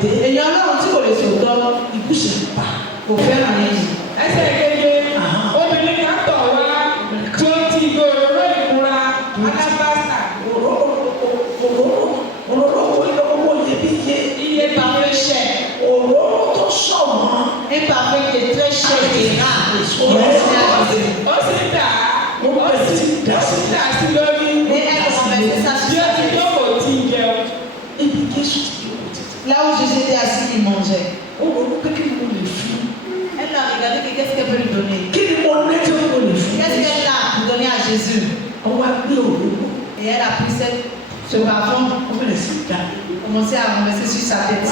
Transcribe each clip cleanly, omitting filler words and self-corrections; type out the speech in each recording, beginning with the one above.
vérité. Et il y en a aussi pour les soldats, Il ne bouge pas. pour faire un livre. Il est parfait cher. Un parfait qui est très cher et rare. Mais elle a renversé ça sur sa tête. Là où Jésus était assis, il mangeait. Elle a regardé que qu'est-ce qu'elle peut lui donner. Qu'est-ce qu'elle a pour donner à Jésus. Et elle a pris ce parfum, commencé à renverser sur sa tête.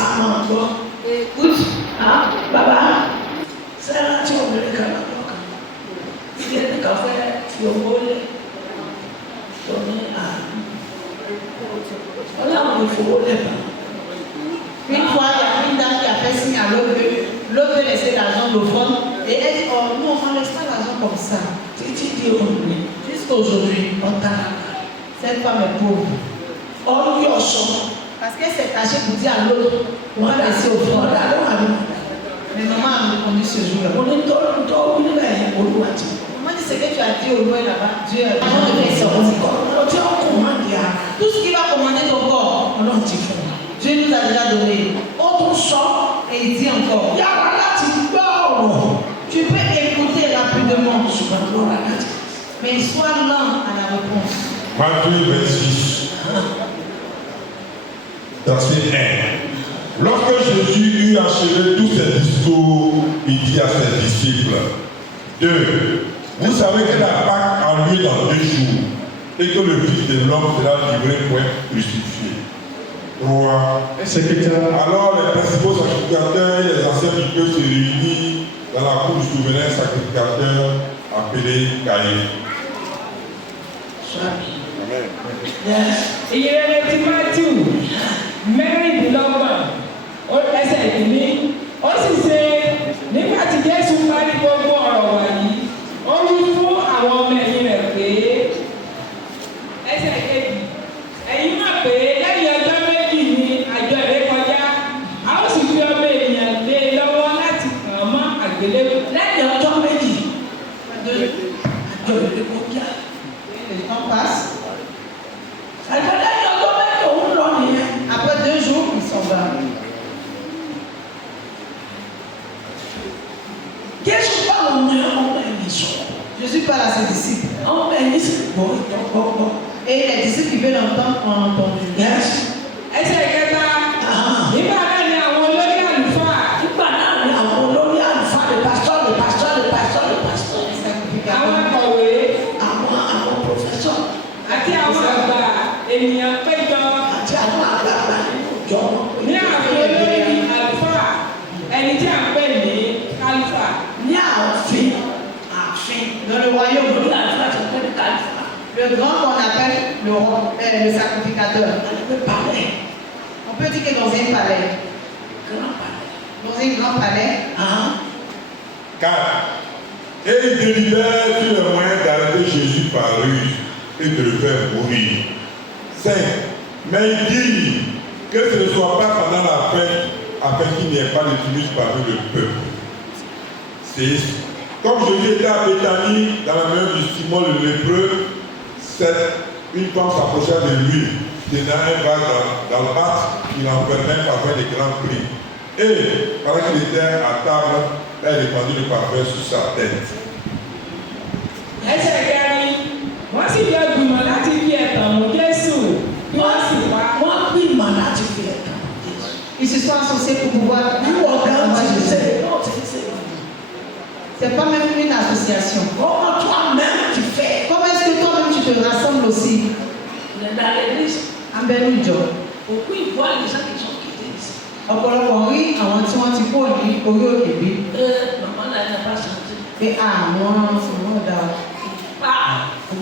Écoute, une fois, il y a une dame qui a fait signe à l'autre veut laisser l'argent l'offrande et elle dit, oh non, on ne laisse pas l'argent comme ça. Jusqu'aujourd'hui, cette femme est pauvre. Parce qu'elle s'est cachée pour dire à l'autre, on va laisser offrande. Mais maman a répondu ce jour-là. Maman dit, ce que tu as dit au loin là-bas, Dieu a fait sortir. Tout ce qui va commander ton corps, Dieu nous a déjà donné. Et il dit encore, tu peux écouter rapidement, mais sois lent à la réponse. Matthieu 26, verset 1. Lorsque Jésus eut achevé tous ses discours, il dit à ses disciples, 2. Vous savez que la Pâque a lieu dans 2 jours et que le Fils de l'homme sera livré pour être crucifié. 3. Alors les principaux sacrificateurs et les anciens milieux se réunissent dans la cour du souverain sacrificateur appelé Caïphe. Amen. Il y a les Matthew, Mary de London, ẹsẹ̀ ìdílé, ó sì ṣe nígbà tí Jésù parí gbogbo ọ̀rọ̀ wọ̀nyí, ó wí fún àwọn ọmọ ẹ̀yìn rẹ̀ pé ẹsẹ̀ kejì, ẹ̀yin mọ̀ pé lẹ́yìn ọjọ́ méjì ni àjọ ìrékọjá, a ó sì fi ọmọ ènìyàn lé lọ́wọ́ láti kàn án mọ́ àgbélébùú. Lẹ́yìn ọjọ́ méjì, àjọ ìrékọjá. Le temps passe. Après 2 jours, il s'en va. Jésus parle à ses disciples. Et les disciples qui veulent l'entendre ont entendu. Ẹsẹ̀ kẹta, nígbà náà ni àwọn olórí àlùfáà. Àwọn akọ̀wé àti àwọn àgbà ènìyàn péjọ ní ààfin olórí àlùfáà ẹni tí a ń pè ní kálífà. Dans le royaume, le grand qu'on appelle le sacrificateur. On peut dire que dans un palais. Dans un grand palais. 4. Et il délibère sur le moyen d'arrêter Jésus par ruse et de le faire mourir. 5. Mais il dit que ce ne soit pas pendant la fête afin qu'il n'y ait pas de tumulte parmi le peuple. 6. Comme Jésus était à Béthanie dans la maison de Simon le lépreux, 7. Une femme s'approcha de lui, tenant un vase dans le mat, il enfermait parfum de grands prix. Et pendant qu'il était à table, elle répandit le parfum sur sa tête. Ẹsẹ̀ kẹrin, wọ́n sì yọ ìgbìmọ̀ láti fi ẹ̀tàn mú Jésù kí wọ́n sì wá. Ils se sont associés pour pouvoir. C'est pas même une association. Comment est-ce que toi-même tu te rassembles aussi? Ambellujo. Ọ̀pọ̀lọpọ̀ rí àwọn tí wọ́n ti kó ní orí òkè bí. Pé àwọn ọ̀dà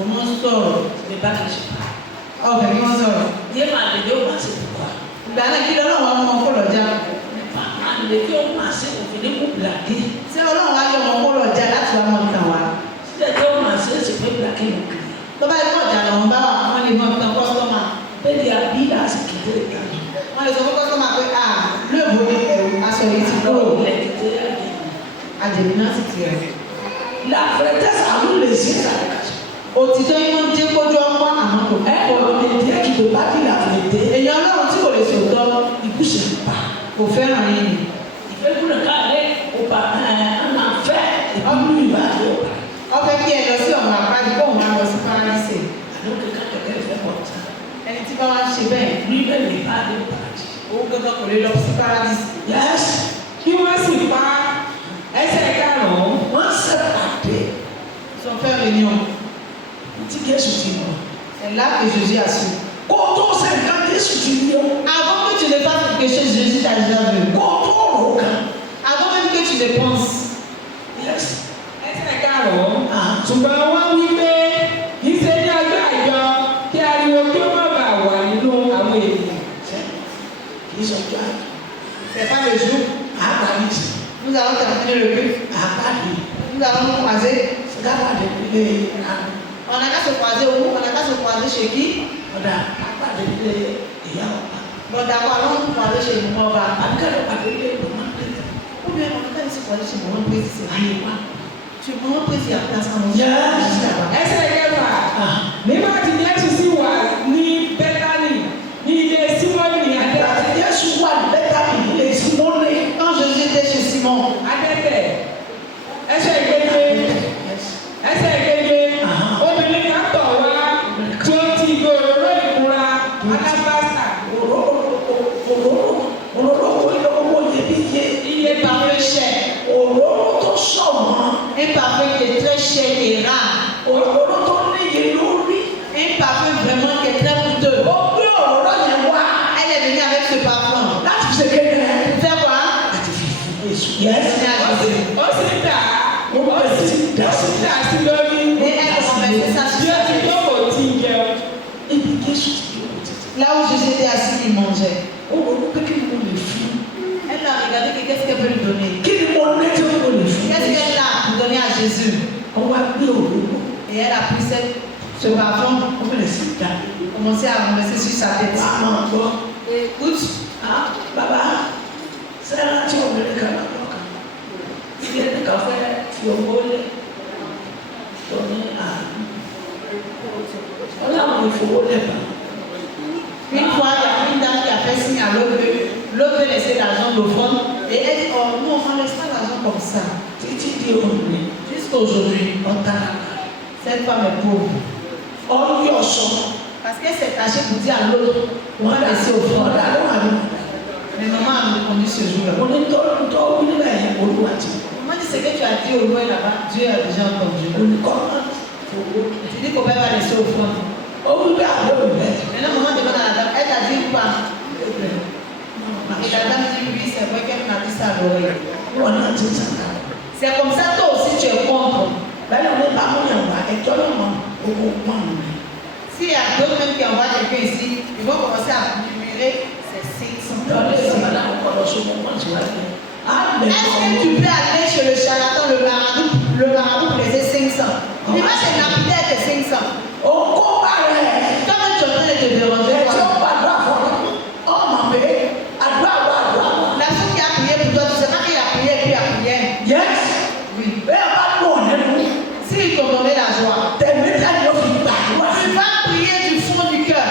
ọmọ sọ̀rọ̀. Ọbẹ̀rin wọn sọ̀rọ̀. Ìgbà náà kí lọ́nà wọn mọ kó lọ́jà. Ṣé Ọlọ́run wá yọ ọmọ kó lọ́jà láti wá mọ nǹkan wa? Tó bá yẹ kó ọ̀jà lọ́wọ́ bá wà, wọ́n lè mọ nǹkan kọ́sítọ́mà. Wọ́n lè sọ fún kọ́sítọ́mà pé lóòbù ìdèmínásì tirẹ̀. La frères annulent les yeux. Òtítọ́ yín máa ń jẹ́ kójú ọpọ́n àmọ́ kò Un homme de Dieu qui ne peut pas dire la vérité, èèyàn ọlọ́run tí kò lè sòótọ́ il ne bouge pas. kò fẹ́ràn yín ni. Il fait pour le cas un enfer et puis lui il va aller au paradis. Wọ́n fẹ́ kí ẹ lọ sí ọ̀run àpáàdé kó òun á lọ sí paradíṣe. Alors que quand quelqu'un fait comme ça, Ẹni tí bá wá ń ṣe bẹ́ẹ̀ lui-même n'est pas allé au paradis. òun gangan kò lè lọ sí paradíṣe. Yes, kí wọ́n sì pa ẹsẹ̀ karùn-ún. wọ́n s'est parlé. Ils ont fait réunion. Tí Jésù ti mọ̀. C'est là que Jésus a su. Kó tó sẹ́yìn Jésù ti rí o. Avant que tu ne fasses quelque chose, Jésus t'a déjà vu. Kó tó rò kan. Avant même que tu le penses. Yes. ẹsẹ̀ karùn-ún. Ah. ṣùgbọ́n wọ́n wí pé kì í ṣe ní ọjọ́ àjọ kí ariwo kí ó má bàa wà nínú àwọn ènìyàn. Kì í sọjọ́ àná. C'est pas le jour. Àpàdé. Nous allons terminer le culte. Àpàdé. Nous allons nous croiser. Sìgápàdé nílé ìlànà. On n'a qu'à se croiser où? On n'a qu'à se croiser chez qui? Ọ̀dà àpàdé nílé ìyá ọ̀pá. Bon, d'accord, allons nous croiser chez Maman Ba. Àbíkẹ́lẹ́ pàdé nílé ìgbọ̀nmọ́ tẹ̀lé. Ou bien on n'a qu'à se croiser chez Maman Prési. C'est Ayé wa. tu Maman Prési à place en Yes. ẹsẹ̀ kẹfà. Ah. nígbà tí Jésù sì wà ní Bẹ́tánì ní ilé Símónì Àgbà tí Jésù wà ní Bẹ́tánì nílé Símónì. Quand Jésus était chez Simon, adẹ́tẹ̀. ẹsẹ̀ keje. ẹsẹ̀ keje. obìnrin kan tọ̀ wá tí ó ti gbé òróró ìkunra alábàásà Òróró owó iyebíye. il est parfait cher. Òróró tó ṣọ̀wọ́n. Un parfum qui est très cher et rare. Òróró tó níye lórí. Un parfum vraiment qui est très coûteux. Ó gbé òróró yẹn wá. Elle est venue avec ce parfum. Láti fi ṣe kéde. Pour faire quoi? Láti fi fún Jésù. Yes. ó sì dà sí lórí. Et elle a renversé ça bí sur ó ti jókòó tí ń jẹun. Ibi Jésù ti jókòó títí. là où Jésus était assis, il mangeait. Òróró pé kí ni mo lè fún? Elle a regardé que qu'est-ce qu'elle peut lui donner. Kí ni mo ní tí mo lè fún? Qu'est-ce qu'elle a pour donner à Jésus? Ó wá gbé òróró. Et elle a pris ce parfum, Ó bẹ̀rẹ̀ sí í dá. commencé à renverser sur sa tête. Wàá máa gbọ́. Et écoute, Ah, bàbá sẹ́yìn tí obìnrin kan lọ́kọ̀ kan ilé nìkan fẹ́ fi owó lé tó ní àná ọlọ́run ìfowó lẹ́bàá une fois, il y a une dame qui a fait signe à l'autre veut laisser l'argent l'offrande. Et elle dit, oh, nous, on ne laisse pas l'argent comme ça. títí di òní Jusqu'aujourd'hui, ọ̀tá cette femme est pauvre. ọ̀yọ́ ọ̀sán Parce qu'elle s'est tâchée pour dire à l'autre, on va laisser offrande. ọ̀dà ló wà ní Mais maman a répondu ce jour-là. mo ní tó nílẹ̀ yẹn olúwa ti Maman dit, ce que tu as dit au loin là-bas, Dieu a déjà entendu. olùkọ́ náà fowó Tu dis qu'on va laisser offrande. ó wí bẹ́ẹ̀ àbẹ́ òun bẹ́ẹ̀ Maintenant, maman demande à la dame, elle t'a dit quoi? Et la dame dit, oui, c'est vrai qu'elle m'a dit ça à l'oreille. wọn náà ti sàkà C'est comme ça, toi aussi, tu es contre. bẹ́ẹ̀ ni wọ́n bá mú yàn wá ẹjọ́ náà mọ owó pọ́n mi. S'il y a d'autres même qui envoient quelqu'un ici, ils vont commencer à numérer ces 500. Est-ce Est-ce que tu peux aller chez le charlatan, le marabout pour laisser 500? Il va se lapider avec tes 500. Quand même, tu es en train de te déranger. La fille qui a prié pour toi, tu sais pas qu'il a prié et puis il a prié. Oui. S'il t'ont donné la joie, tu vas prier du fond du cœur.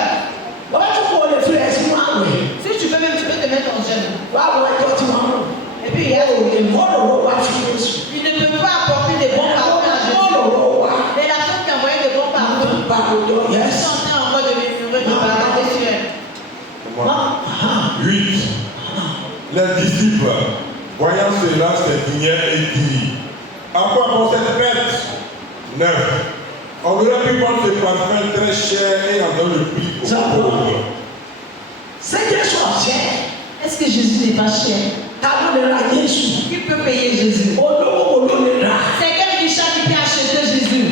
Si tu peux même, tu peux te mettre en jeûne. Et puis, il ne peut pas apporter des bons parfums à Jésus. Mais la femme qui a envoyé des bons parfums, ils sont en train encore de murmurer, de parler sur elle. 8. Les disciples, voyant cela, s'indignèrent et dirent, à quoi bon cette fête? 9. On aurait pu prendre ce parfum très cher et en donner le prix aux pauvres. Est-ce que Jésus n'est pas cher? Qui peut payer Jésus? C'est quel richard qui peut acheter Jésus?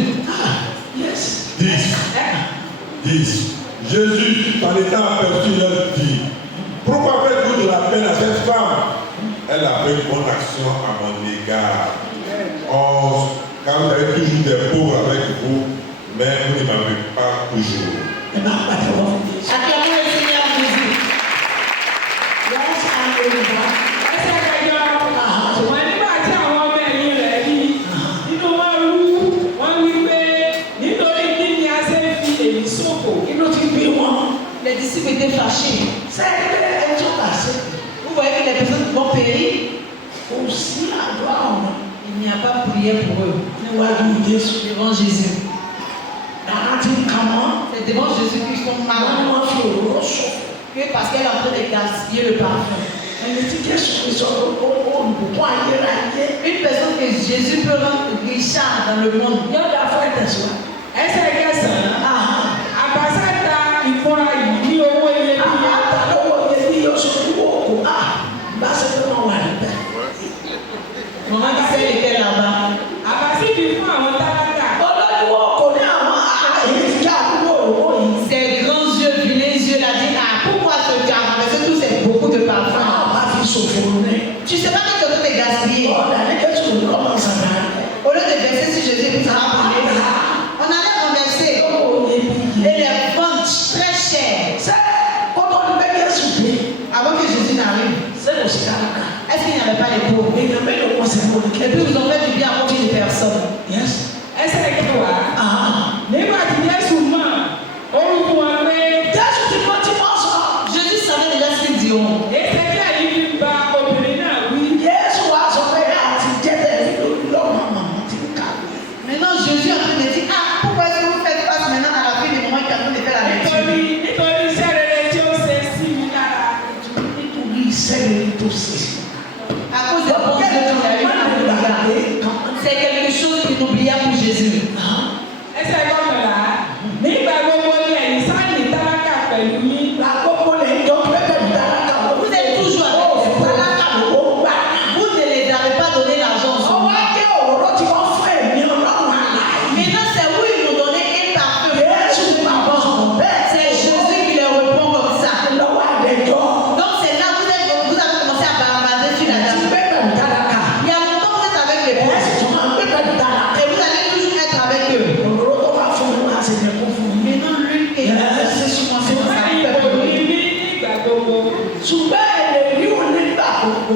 10. Jésus, en étant aperçu, leur dit, pourquoi faites-vous de la peine à cette femme? Elle a fait une bonne action à mon égard. Or, car vous avez toujours des pauvres avec vous, mais vous ne m'avez pas toujours. Acclamons le Seigneur Jésus. ẹsẹ̀ kẹjọ. ṣùgbọ́n nígbà tí àwọn ọmọ ẹ̀yìn rẹ̀ disciples étaient fâchés. C'est un jour passé. Vous voyez que les personnes qui vont périr, Aussi, à droit, il n'y a pas prière pour eux. Devant Jésus. C'est devant Jésus qu'ils sont malades. Que parce qu'elle est en train de gaspiller le parfum. Une personne que Jésus peut rendre richard dans le monde. Maman qui sait était là-bas. Ses grands yeux, vilains yeux, l'a dit, ah, pourquoi te tu as renversé tous ces beaucoup de parfums? Tu sais pas que tu as tout gaspillé. Au lieu de verser si Jésus ça va brûler. On allait renverser. Et les vendre très cher. Avant que Jésus n'arrive. Est-ce qu'il n'y avait pas les pauvres? Et puis vous en faites du bien à combien de personnes? Yes. Jésus savait déjà ce qu'ils diront. Maintenant Jésus est en train de dire, ah, pourquoi est-ce que vous faites face maintenant à la fin des moments qui est en train de faire la lecture? À cause des bons yeux qu'on a eu, c'est quelque chose d'inoubliable pour Jésus. Vous êtes toujours avec eux. Vous ne les avez pas donné l'argent. Maintenant, c'est où ils m'ont donné un parfum. C'est Jésus qui leur répond comme ça. Donc c'est là que vous avez commencé à baramader sur la table. Il y a longtemps que vous êtes avec les pauvres. Et vous allez toujours être avec eux. Maintenant, lui, c'est sur moi, c'est ça.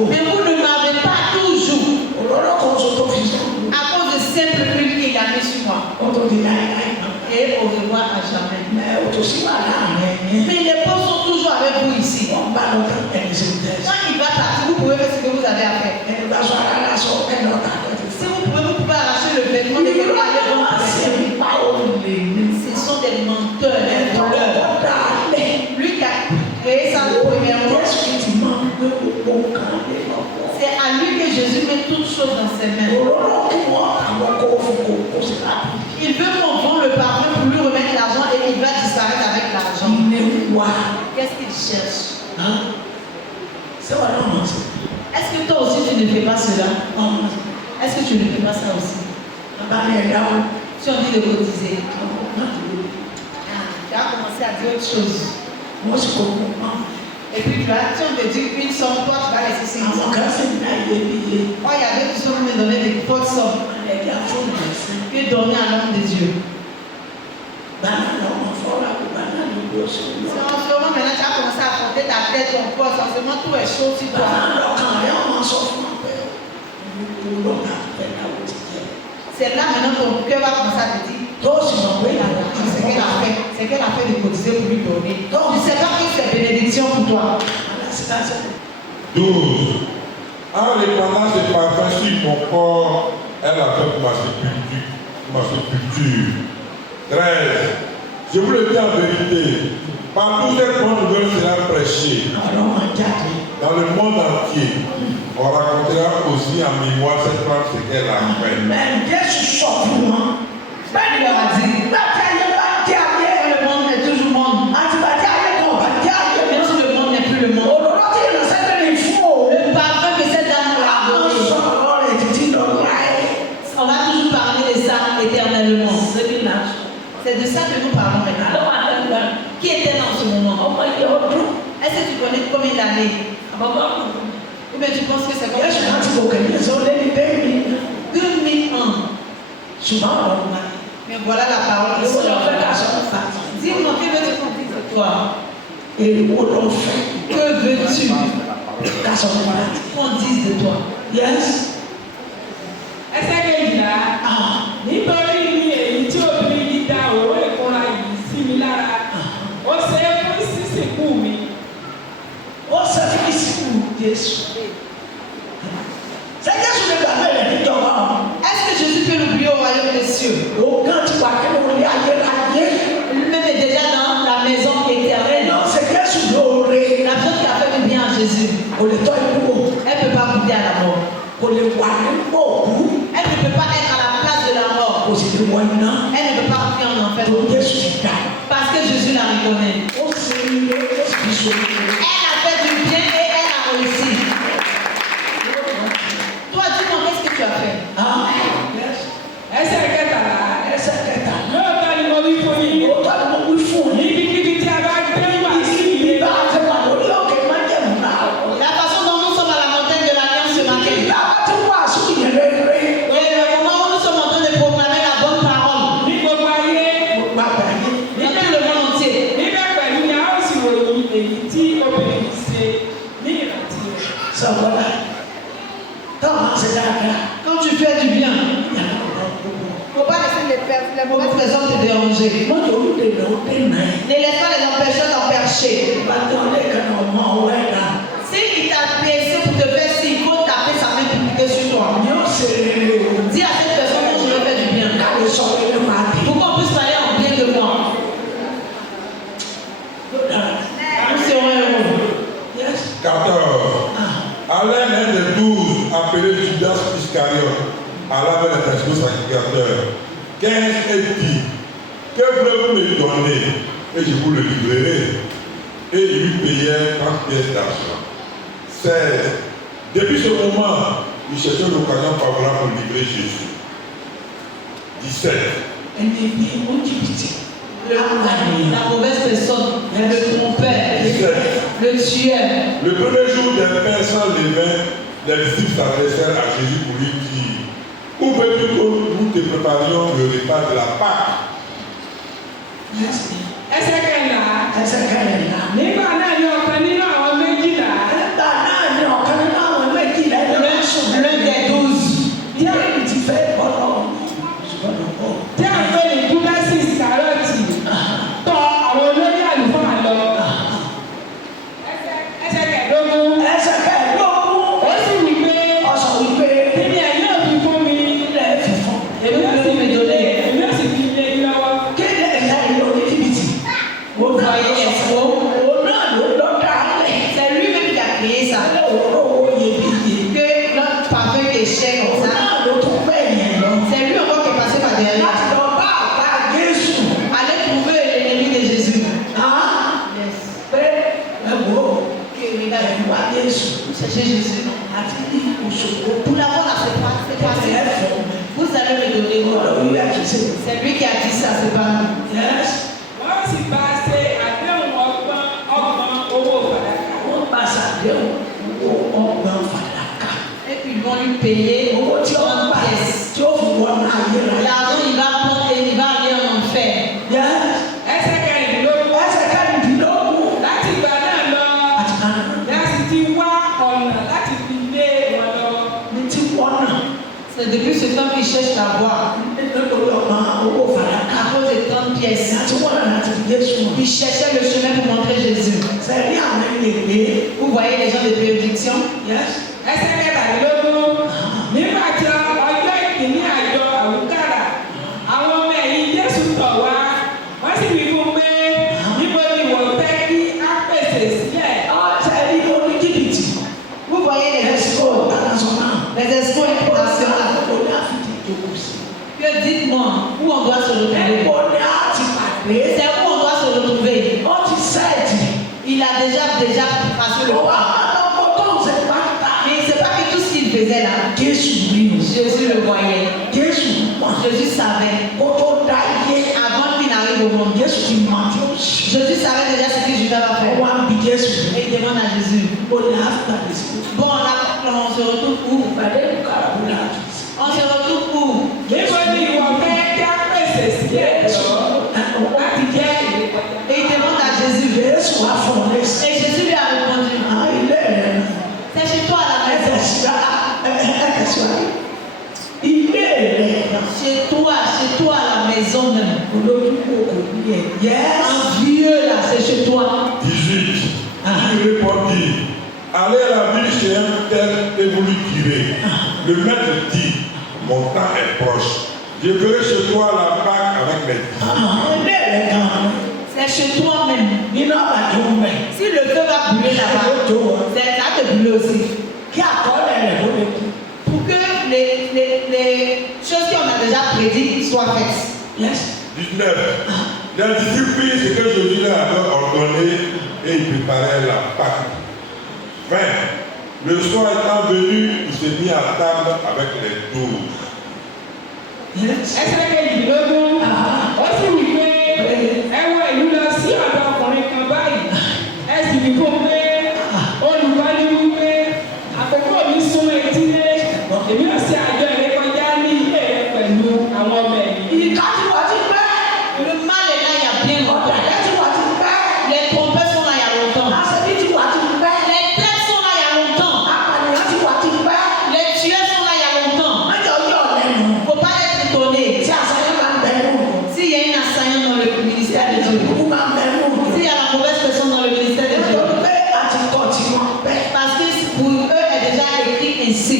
Mais vous ne m'avez pas toujours. À cause de simple huile qu'il a mis sur moi. Et au revoir à jamais. Mais les pauvres sont toujours avec vous ici. Quand il va partir, vous pouvez faire ce que vous avez à faire. Si vous pouvez arracher le vêtement de quelqu'un, ce sont des menteurs, des voleurs. Lui qui a créé ça premièrement, c'est à lui que Jésus met toutes choses dans ses mains. Il veut qu'on vende le parfum pour lui remettre l'argent et il va disparaître avec l'argent. Qu'est-ce qu'il cherche? Est-ce que toi aussi tu ne fais pas cela? Est-ce que tu ne fais pas ça aussi? Si on dit de cotiser, tu as commencé à dire autre chose. Et puis si on te dit une somme, toi tu vas laisser 5 ans. Oh, il y avait qui sont me donner des fausses sommes. Que donner à l'homme de Dieu. C'est en ce moment maintenant tu as commencé à porter ta tête, ton poids, en ce moment tout est chaud sur toi. C'est là maintenant ton cœur va commencer à te dire, c'est qu'elle a fait de cotiser pour lui donner. Donc tu ne sais pas que c'est bénédiction pour toi. 12. En répandant ce parfum sur mon corps, elle a fait pour ma sépulture. 13. Je vous le dis en vérité, partout cette bonne nouvelle sera prêchée dans le monde entier. On racontera aussi en mémoire cette femme ce qu'elle a fait. Il leur a dit, le monde est toujours monde. Même si le monde n'est plus le monde. Le parfum que cette dame a donné, on va toujours parler de ça éternellement. C'est de ça que nous parlons maintenant. Qui était dans ce moment? Est-ce que tu connais combien d'années? Ou bien tu penses que c'est combien d'années? 2000 ans. Mais voilà la parole de Dieu. Dis-moi, que veux-tu qu'on dise de toi? Que veux-tu qu'on dise de toi? Yes. Jésù. Ṣé Jésù lè gbàgbé rẹ̀ níjọba o? Est-ce que Jésus peut l'oublier au royaume des cieux? Ògán ti wà kí ló rí ayérayé. Lui-même est déjà dans la maison éternelle. Non, c'est Jésù lóore. La personne qui a fait du bien à Jésus, Kò lè tọ́ ikú wò. elle ne peut pas goûter à la mort. Kò lè wà nípò òkú. Elle ne peut pas être à la place de la mort. Kò sì lè wọ iná. Elle ne peut pas entrer en enfer. Tó Jésù ti dà. Parce que Jésus la reconnaît. Ó ṣe ilé ó sì fi so ilé. Elle a fait du bien et elle a réussi. Toi, dis-moi, qu'est-ce que tu as fait? Ẹsẹ̀ kẹtàlá. Ẹsẹ̀ kẹta. Lóòótọ́ ni mo wí fún yín. Ó tọ́ ni mo wí fún yín. Níbikíbi tí a bá gbé wá sí Ibi ilé. bá a ti wà lórí òkè májẹ̀mú náà. La façon dont nous sommes à la montagne de l'Alliance ce matin. Ìgbà bá ti wà sókè yẹn rere. Et le moment où nous sommes en train de proclamer la bonne parole Ní gbogbo ayé. Gbogbo àgbáyé. dans tout le monde entier. Níbẹ̀ pẹ̀lú ni a ó sì ròyìn èyí tí obìnrin yìí ṣe ní ìrántí rẹ̀. Sọ̀rọ̀dá. Táwọn máa ṣe dáadáa. Quand tu fais du bien, Ìyàrá ọ̀rọ̀ gbogbo. il ne faut pas laisser les mauvaises personnes te déranger. Mọ́tò olùdènà ó dènà ẹ̀. Ne laisse pas les empêcheurs t'empêcher. Ìgbà tí wọ́n lè kàn ọmọ ọwọ́ ẹ̀dá. Si il t'a baissé pour te faire ci, il faut taper sa main publique sur toi. Ni ó ṣe rere o. Dis à cette personne que je vais faire du bien. Káyọ̀ sọ rere máa dé. Pour qu'on puisse parler en bien de moi. Yóò dára. Nous serons heureux. Yes. 14. Alain, l'un des 12, appelé Judas Iscariote, alla vers les principaux sacrificateurs. 15 et dit, que voulez-vous me donner et je vous le livrerai. Et ils lui payèrent 30 pièces d'argent. 16. Depuis ce moment, il cherchait l'occasion favorable pour livrer Jésus. 17. Ẹni bí ó jìbìtì. La mauvaise personne, le trompeur, 17. le tueur. Le premier jour des pains sans levain, les disciples s'adressèrent à Jésus pour lui dire, où veux-tu que nous te préparions le repas de la Pâque? Ẹsẹ̀ kẹrìnlá. Ẹsẹ̀ kẹrìnlá. Nígbà náà ni ọ̀kan nínú àwọn méjìlá. Nígbà náà ni ọ̀kan nínú àwọn méjìlá ẹni máa ń sùn. L'un des 12. Bí ẹni ti fẹ́ bọ́lọ̀ ṣùgbọ́n ọ̀pọ̀. Tí a ń pè ní Júdásì Ìsíkáríọ́tì tọ àwọn olórí àlùfáà lọ. Ẹsẹ̀ kẹẹ̀dógún. Ẹsẹ̀ kẹẹ̀dógún. Ó sì wí pé Ọ̀sán wípé kíni ẹ̀ yóò fi fún mi. ilẹ̀ fi fún. Èmi yóò sì fi lé èmi yóò sì fi lé yín lọ́wọ́. Kéde ẹ̀yà ìlú oníjìbìtì. Ó gbà yẹ ẹ̀fọ́. Òun náà ló lọ́dà rẹ̀. C'est lui-même qui a créé ça. Alẹ́ òwúrọ̀ owó iyebíye. Que notre parfum est cher comme Òun ça. náà ló tún bẹ́ẹ̀ yẹn lọ. C'est lui encore qui est passé par derrière. Láti lọ bá àgbà Jésù. Allez trouver l'ennemi de Jésus. Yes. Pé ẹ wò ó. Que regarde, Ẹ̀ wá Jésù. cherchez Jésus. Àti ní Òṣogbo. Pour l'avoir à ce pas, c'est passé. Vous allez me donner Ọ̀rọ̀ quoi? wíwá kìí ṣe. C'est lui qui a dit ça, c'est pas nous. Yes. Wọ́n sì bá a ṣe àdéhùn ọgbọ̀n owó fàdákà. Wọ́n bá ṣàdéhùn owó ọgbọ̀n fàdákà. Et puis ils vont lui payer Owó tí ó ń 30 bá pièces. tí ó fi wọ́n ayé rẹ̀. L'argent, il va prendre et il va aller en enfer. Yes. Ẹsẹ̀ kẹrìndínlógún. Ẹsẹ̀ kẹrìndínlógún. Láti ìgbà náà lọ. Àti àná Bí a sì ti wá ọ̀nà láti fi lé wọn lọ. ní tí wọ́n nà. C'est depuis ce temps qu'il cherche la voie. Nítorí ọgbọ̀n owó fàdákà. À cause de 30 pièces. Àti wọ́n nà láti fi Jésù mọ̀. Il cherchait le chemin pour montrer Jésus. Sẹ́rí àwọn ẹni ègbé. Vous voyez les gens de bénédiction. Yes. Ẹsẹ̀ kẹtàlélógún. Nígbà tí ọjọ́ ìkíní àjọ àwùkárà, àwọn ọmọ ẹ̀yìn Jésù tọ̀ wá. Wọ́n sì wí fún pé níbo ni ìwọ fẹ́ kí á pèsè sílẹ̀. Sẹ́rí oníjìbìtì. Vous voyez les Ẹ̀sìkò escrocs. international. Les escrocs internationaux. Ó ní àfìdí ìjókòó sí. Que dites-moi, où on doit se retrouver? Ẹ̀kọ́ ni a ti pàdé. C'est où on doit se retrouver. Ó ti sẹ́ẹ̀tì. Il a déjà passé le Ọwọ́ pas. àtọ́kọ́ tó ń ṣe pátá. Mais c'est pas que tout ce qu'il faisait là, Jésù rí o. Jésus le voyait. Jésù mọ̀. Jésus savait. Kó tó dá iye. Avant qu'il n'arrive au monde, Jésù ti mọ̀ tí ó ṣe. Jésus savait déjà ce que Judas va Ó faire. wá ń bi Jésù. Et il demande à Jésus. Ó ní àfúgbàdé sí. Bon, là, on se retrouve où? Ìpàdé ìkàrà bó la jù sí. On se retrouve où? Níbo ni ìwọ fẹ́ kí á pèsè sílẹ̀ lọ láti jẹ́ ìrẹ́pọ̀tà. Et il demande à Jésus. Jésù wá fún ọ lẹ́sìn. Et Jésus lui a répondu. Àwọn ilé rẹ̀ nà. C'est chez toi à la maison. Ẹ̀fẹ̀síwájú. Ilé rẹ̀ nà. Chez toi à la maison même. Olójú kòkò ní ẹ̀. Yes. Un vieux là, c'est chez toi. 18. Il répondit, allez à la ville chez Le maître dit, mon temps est proche. Je ferai chez toi la Pâque avec mes dix. C'est chez toi-même. You know about your man. Si le feu va brûler là-bas, c'est ça te brûler aussi. Qui a collé les volets? Pour que les choses qu'on a déjà prédites soient faites. Yes. 19. Les disciples firent ce que Jésus leur avait ordonné et ils préparaient la Pâque. 20. Le soir étant venu, il se mit à table avec les 12. Yes. Ẹsẹ̀ kejìlélógún, ó sì wí pé ẹ wọ ìlú lọ sí ọ̀dọ̀ ọkùnrin kan báyìí. Ẹ sì wí fún pé olùkọ́ni wí pé àkókò mi súnmọ́ etílé. Èmi ò ṣe àjọ ìrékọjá ní ilé rẹ pẹ̀lú àwọn ọmọ ẹ̀yìn. Ìka tí wọ́n ti pẹ́. Le mal est là, il y a bien longtemps. Ọ̀dàlẹ̀ tí wọ́n ti pẹ́. Les trompeurs sont là, il y a longtemps. Àṣẹbí tí wọ́n ti pẹ́. Les traîtres sont là, il y a longtemps. Apànìyàn tí wọ́n ti pẹ́. Les tueurs sont là, il y a longtemps. Mẹ́jọ yọ̀ lẹ́nu. Il ne faut pas être étonné. Tí àṣàyàn máa ń bẹ nù. S'il y a une assaillant dans le ministère de Dieu, Ìbùkún máa ń bẹ nù. s'il y a la mauvaise personne dans le ministère de Dieu, Nítorí pé àti kọ̀ tí wọ́n pẹ́. parce que pour eux est déjà écrit ainsi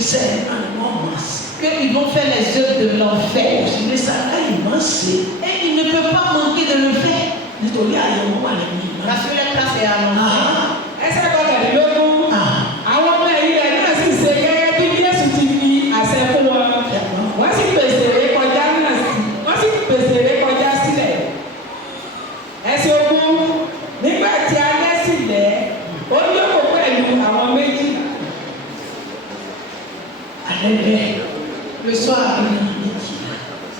Iṣẹ́ náà ni wọ́n mọ̀ sí. qu'ils vont faire les œuvres de l'enfer. Òṣìlẹ̀ sàlàyé máa ń ṣe. Et ils ne peuvent pas manquer de le faire. Nítorí àyẹ̀wò wà lẹ́nu ìmọ̀. Parce que leur place est à l'enfer. Ẹsẹ̀ kọkànlélógún, àwọn ọmọ ẹ̀yìn rẹ̀ náà sì ṣe gẹ́gẹ́ bí Jésù ti fi àṣẹ fún wọn. Wọ́n sì pèsè rékọjá náà sí. Wọ́n sì pèsè rékọjá sílẹ̀. Ẹsẹ̀ ogún, nígbà tí alẹ́ sì lẹ́, ó jókòó pẹ̀lú àwọn méjì. Alẹ́ Le soir,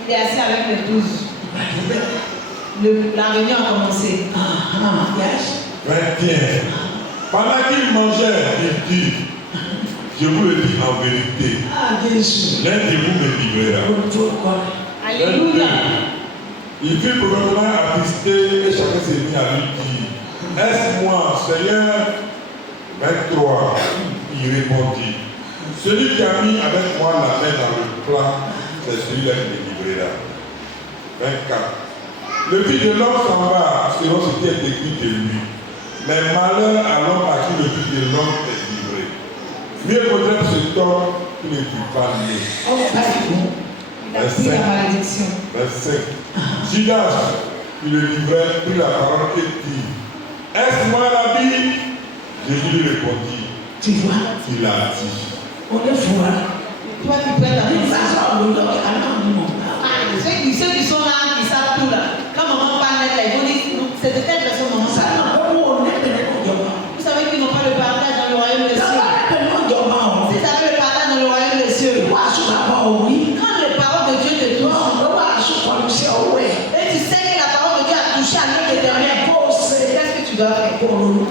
il est assis avec les 12. La réunion a commencé. Yes. 21. Pendant qu'il mangeait, il dit, je vous le dis en vérité, Ah, Jésus. l'un de vous me livrera. Ojú ọkọ rẹ̀. Alléluia. Il fut probablement attristé et chacun s'est mis à lui dire, est-ce moi, Seigneur? 23. Il répondit, celui qui a mis avec moi la main dans le plat, c'est celui-là qui me livrera. 24. Le Fils de l'homme s'en va selon ce qui est écrit de lui. Mais malheur à l'homme à qui le Fils de l'homme est livré. Mieux vaudrait cet homme qui ne fut pas né. Ọba ìlú. Il a pris la malédiction. 25. Judas, qui le livrait, prit la parole et dit, est-ce moi la Bible? Jésus lui répondit, Tu vois, il a dit. on est fou. Toi qui prends la Ní malédiction. ìfàsọ̀ òwúrọ̀ kí a náà ní mọ̀. Ceux qui sont là, qui savent tout là. Quand maman parle là, ils vont dire, non, c'est de telle personne, maman ça. Sábà owó onẹ́pẹ̀lẹ́ kò jọba. Vous savez qu'ils n'ont pas le partage dans le royaume des Sábà cieux. onẹ́pẹ̀lẹ́ kò jọba ọ̀hún. Vous avez le partage dans le royaume des cieux. Wàásù bàbá òwí. Quand les paroles de Dieu te touchent, Wọ́n ló wàásù kọlu sí ọwọ́ ẹ̀. et tu sais que la parole de Dieu a touché à l'homme éternel, Kó o ṣe qu'est-ce que tu dois faire? kó o ronú.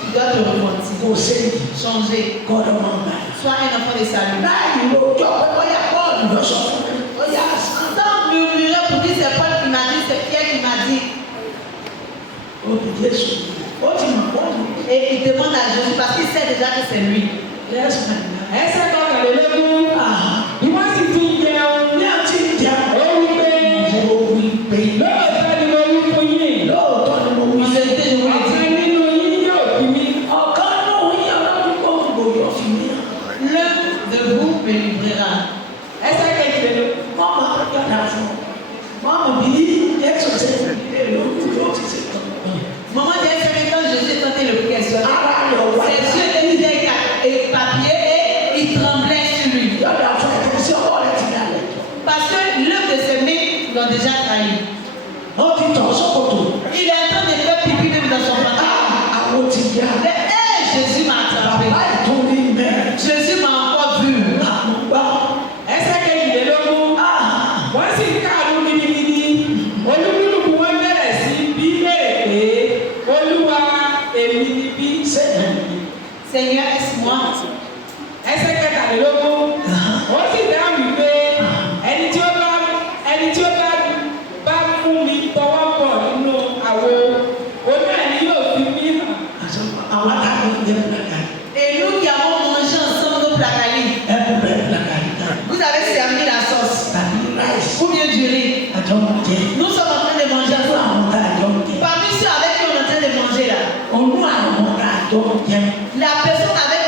Tu dois te repentir, Kó o ṣe changer, kọ́dọ̀ máa ń bá. sois un enfant de salut. Láì lo jọ pé bóyá bọ́ọ̀lù lọ sọ fún mi. Bóyá àṣà. Sans murmurer pour dire c'est Paul qui m'a dit, c'est Pierre qui m'a dit. Ó bí Jésù. Ó ti mọ̀ bọ́ọ̀lù. Et il demande à Jésus parce qu'il sait déjà que c'est lui. Yẹ́sù náà. Ẹsẹ̀ kọkànlélógún, bí wọ́n sì ti jẹun, Ní àti ìjà. ó wí pé Mo wí pé lóòótọ́ ni mo wí fún yín. lóòótọ́ ni mo wí. En vérité, je vous le dis. Ọ̀kan nínú yín yóò bí mi. Ọ̀kan náà ń yọ lọ́dún gbòǹgbò yóò fi mí hàn. L'un de vous me livrera. Ẹsẹ̀ kejìlélógún. Wọ́n máa ń yọ̀dà fún ọ. Wọ́n mọ̀ bí Jésù ṣe ń fi lè lórí yóò ti ṣe tán. Maman dit, c'est que quand Jésus est tenté le questionner, Ara rẹ̀ wá. ses yeux étaient éparpillés et il tremblait sur lui. Yọ̀dà fún ẹ̀ tó sí ọwọ́ rẹ̀ ti dalẹ̀. Parce que l'un de ses mains l'ont déjà trahi. Wọ́n ti tọ̀ sókòtò. Il est en train de faire pipi même dans son pantalon. Àwọn ti yá. Mais hey, Jésus m'a attrapé. Bàbá ìtòrí mẹ́. Jésus m'a encore vu. Àwọn gbọ́. Ẹsẹ̀ kejìlélógún. Wọ́n sì káàánú gidigidi. Olúkúlùkù wọn bẹ̀rẹ̀ sí bí léèrè pé Olúwa èmi ni bí. Seigneur, est-ce-moi? Ẹsẹ̀ kẹtàlélógún. Ó sì dáhùn wípé ẹni tí ó bá fún mi tọwọ́ bọ̀ nínú àwo oní ẹni yóò fi mí hàn. Àwọn àtàkùn ń jẹ́ pìlàkàlì. Et nous qui avons mangé ensemble nos placalis, Ẹ kú bẹ́ẹ̀ pìlàkàlì náà. vous avez servi la sauce Tàbí ráìsì. ou bien du riz. Àjọ ń jẹ. Nous sommes en train de manger Fún ensemble. àwọn tá àjọ ń jẹ. Parmi ceux avec qui on est en train de manger là, Olú àwọn tá àjọ ń jẹ. la personne avec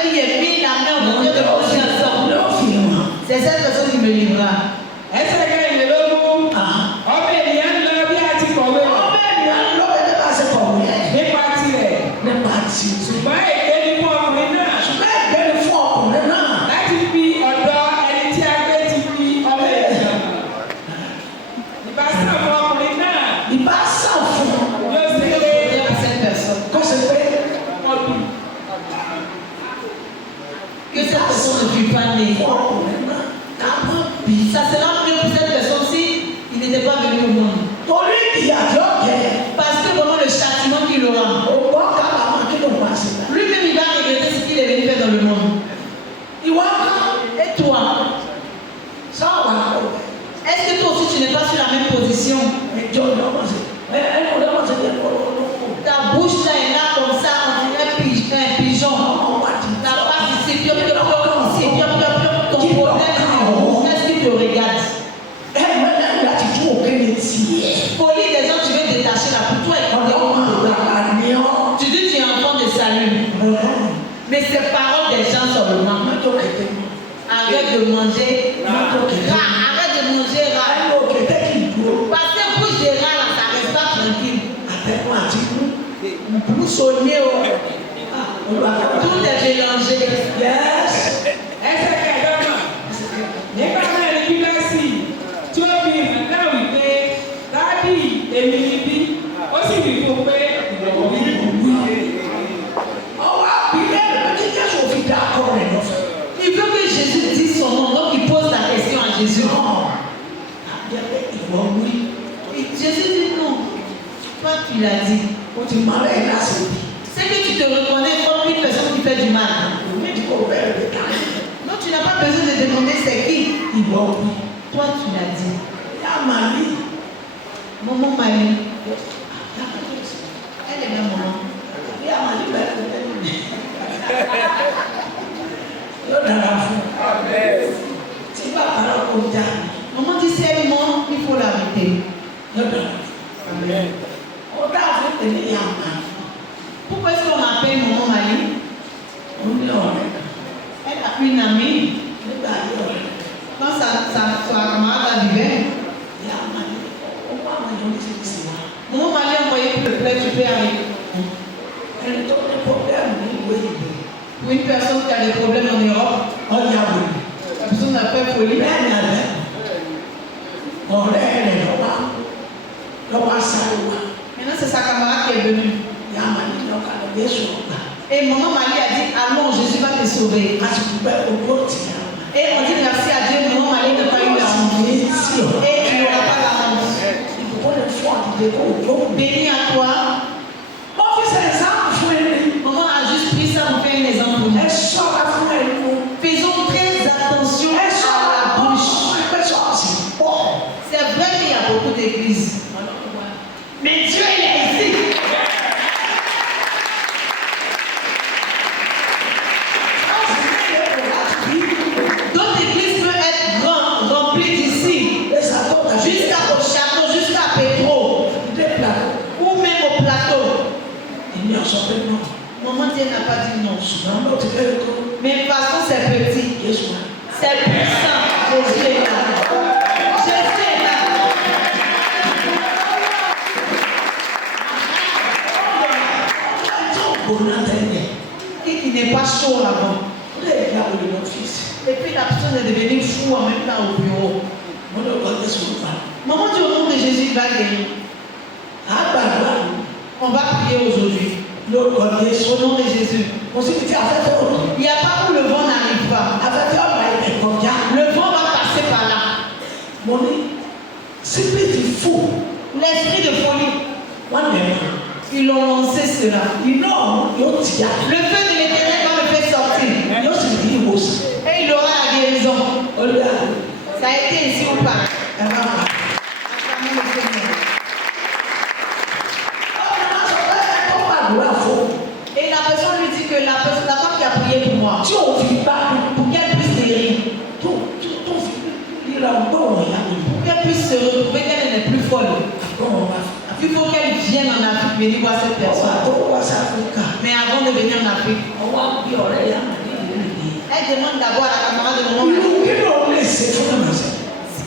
manges des gens seulement. Arrête de manger rare. Arrête de manger rare. Parce que bouche de rare, là, ça reste pas tranquille. Bouchonner, tout est mélangé. Yes. Nígbà náà ní Júdásì tí ó fi ìmọ̀lá wípé dáàbì èmi ni bí ó sì wí fún pé ìgbọ̀wọ́ mi kò wí. Ọwọ́ àbílẹ̀ rẹ̀ ní Jésù òfin dá akọ rẹ̀ lọ́fẹ̀ẹ́. Il veut que Jésus dise son nom, donc il pose la question à Jésus. Ìwọ wí. Jésus dit non. Toi tu l'as dit. O ti mọ ẹ̀ lásìkò. C'est que tu te reconnais comme une personne qui fait du mal. Non, tu n'as pas besoin de demander c'est qui. Ìwọ wí. Toi tu l'as dit. Yá Marie. Maman Marie. Elle est là, maman. Yá Marie bẹ̀rẹ̀ lẹ́nu. Yóò dára fún. Tí bàbá rẹ̀ kò já. Maman dit si elle ment, il faut l'arrêter. Yóò dára fún. Ó dáa fún tèmi yá Marie. Pourquoi est-ce qu'on appelle maman Marie? Ó ní ọ̀rẹ́ kan. Elle a une amie. Nígbà yóò rẹ̀. Quand sa camarade arrivait, Yá Marie. Ó bá àwọn èèyàn ní ti sìn wá. maman Marie a envoyé pour le prêtre, tu peux arriver. Ẹni tó ní pọ́blẹ́mù ní ìwé ìbò. Pour une personne qui a des problèmes en Europe, Ọ̀yà wòlé. la personne a fait folie. Bẹ́ẹ̀ ni àlẹ́. Ọ̀rẹ́ rẹ̀ lọ́wọ́ sáré wá. Maintenant, c'est sa camarade qui est venue. Yá Marie ní ọ̀kadà Jésù ọ̀gbà. Et maman Marie a dit, allons, Jésus va te sauver. Àsìkò bẹ́ẹ̀ owó tì yá. Et on dit merci à Dieu, maman Marie n'a pas eu la honte. Et tu n'auras pas la honte. Ìbùkún lè fún àdìdè kó o jó. Béni à toi. Ọ́fíìsì ẹ̀sáàmù fún ẹni. Maman a juste pris ça pour faire un exemple pour Ẹ nous. ṣọ́ra fún ẹnu. Faisons très attention Ẹ à ṣọ́ra la fún bouche. ẹgbẹ́ ṣọ́ọ̀ṣì pọ̀. C'est vrai qu'il y a beaucoup d'églises. Mais Dieu il est ici. D'autres églises peuvent être remplies d'ici, jusqu'au château, jusqu'à Pétro, ou même au plateau. Maman Dieu n'a pas dit non. Mais de toute façon, c'est petit. C'est puissant. Jésus est là. Jésus est là. Qui n'est pas chaud avant. Et puis la personne est devenue fou en même temps au bureau. Maman dit au nom de Jésus, il va guérir. On va prier aujourd'hui. Au nom de Jésus. Il n'y a pas où le vent n'arrive pas. Le vent va passer par là. L'esprit de folie. Ils ont lancé cela. Le feu de l'Éternel va le faire sortir. Et il aura la guérison. Ça a été ici ou pas? Acclamons le Seigneur. Et la personne lui dit que la femme qui a prié pour moi, pour qu'elle puisse guérir, pour qu'elle puisse se retrouver, qu'elle n'est plus folle. Il faut qu'elle vienne en Afrique, venir voir cette personne. Mais avant de venir en Afrique, elle demande d'abord à la camarade de maman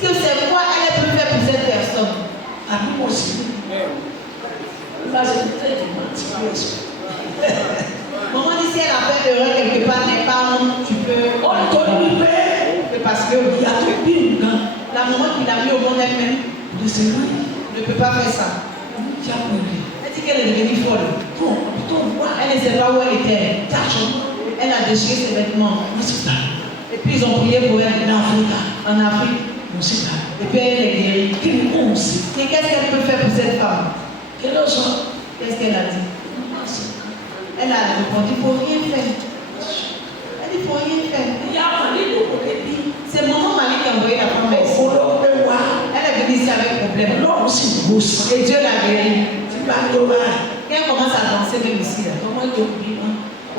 que c'est quoi elle peut faire pour cette personne. Maman dit si elle a fait erreur quelque part, n'est pas honte, tu peux. Parce que la maman qui l'a mis au monde elle-même ne peut pas faire ça. Elle dit qu'elle est devenue folle. Elle ne sait pas où elle était. Elle a déchiré ses vêtements. Et puis ils ont prié pour elle en Afrique. Et puis elle est guérie. Et qu'est-ce qu'elle peut faire pour cette femme? Qu'est-ce qu'elle a dit? Elle a répondu, il ne faut rien faire. Elle dit, il ne faut rien faire. C'est maman Marie qui a envoyé la femme ici. Elle est venue ici avec problème. Et Dieu l'a guérie. Quand elle commence à danser même ici, là,